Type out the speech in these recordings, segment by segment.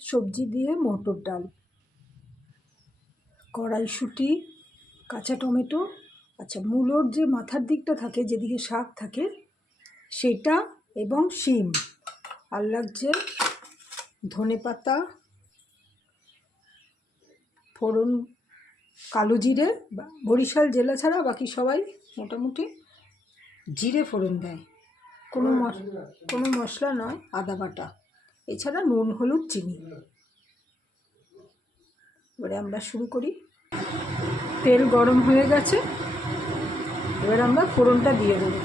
সবজি দিয়ে মটর ডাল, কড়াইশুঁটি, কাঁচা টমেটো, আচ্ছা মূলোর যে মাথার দিকটা থাকে, যেদিকে শাক থাকে সেটা, এবং শিম, আর লাগছে ধনেপাতা, ফোড়ন, কালো জিরে। বরিশাল জেলা ছাড়া বাকি সবাই মোটামুটি জিরে ফোড়ন দেয়। কোনো মশলা নয়, আদা বাটা, এছাড়া নুন, হলুদ, চিনি। এবারে আমরা শুরু করি। তেল গরম হয়ে গেছে, এবার আমরা ফোড়নটা দিয়ে দেবো।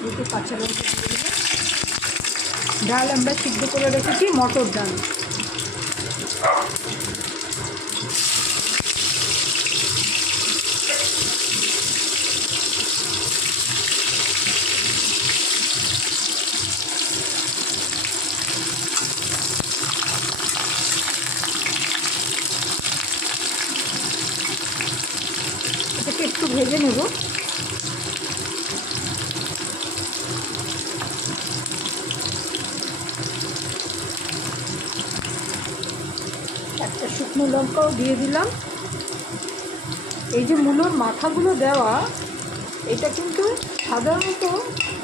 দুটো কাঁচা লঙ্কা দিয়ে দেবো। ডাল আমরা সিদ্ধ করে রেখেছি, মটর ডাল। এটাকে একটু ভেজে নেব। একটা শুকনো লঙ্কাও দিয়ে দিলাম। এই যে মূলোর মাথাগুলো দেওয়া, এটা কিন্তু সাধারণত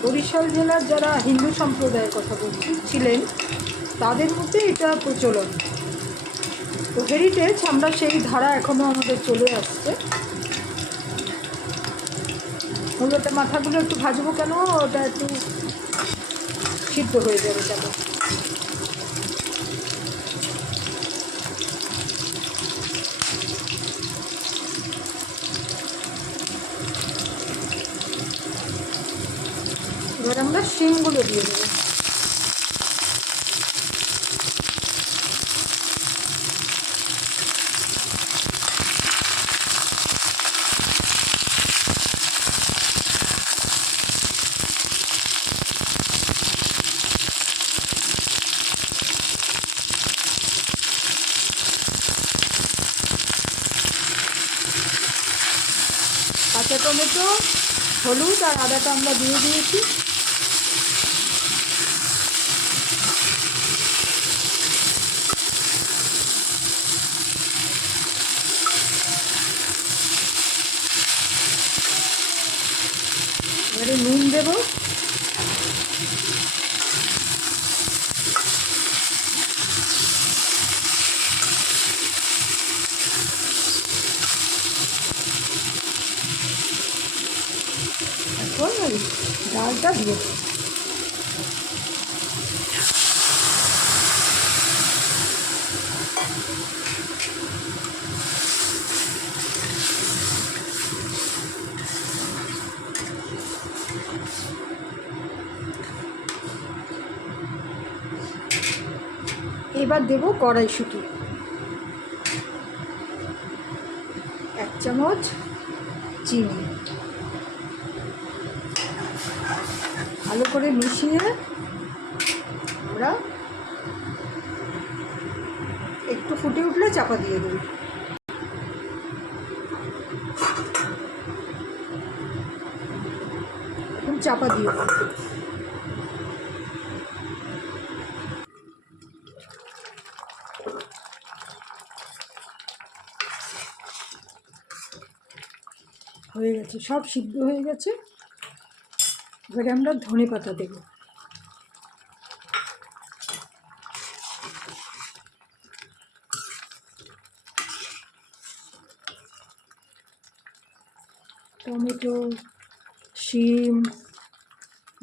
বরিশাল জেলার যারা হিন্দু সম্প্রদায়ের কথা বলছি ছিলেন, তাদের মধ্যে এটা প্রচলন। তো হেরিটেজ, আমরা সেই ধারা এখনও আমাদের চলে আসছে। মূলোটা মাথাগুলো একটু ভাজবো কেন, ওটা একটু সিদ্ধ হয়ে যাবে কেন। এবার আমরা শিমগুলো দিয়ে দেবো। কাঁচা টমেটো, হলুদ আর আদাটা আমরা দিয়ে দিয়েছি। এবারে নুন দেবো। এখন ওই ডালটা দিয়ে দেবো। এবার দেব কড়াইশুঁটি, 1 চামচ চিনি, ভালো করে মিশিয়ে আমরা একটু ফুটে উঠলে চাপা দিয়ে দেব। এখন চাপা দিয়ে দেব। হয়ে গেছে, সব সিদ্ধ হয়ে গেছে। এবারে আমরা ধনেপাতা দেব। টমেটো, শিম,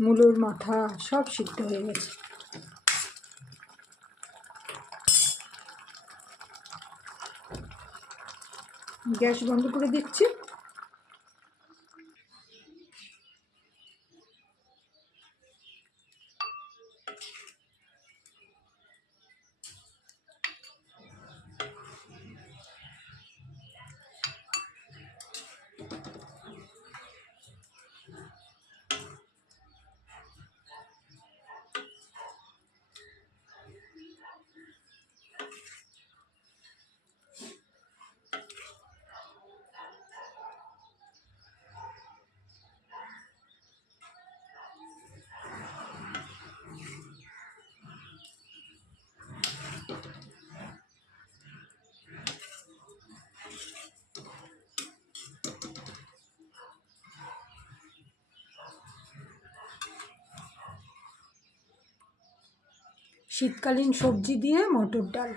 মূলোর মাথা সব সিদ্ধ হয়ে গেছে। গ্যাস বন্ধ করে দিচ্ছি। শীতকালীন সবজি দিয়ে মটর ডাল।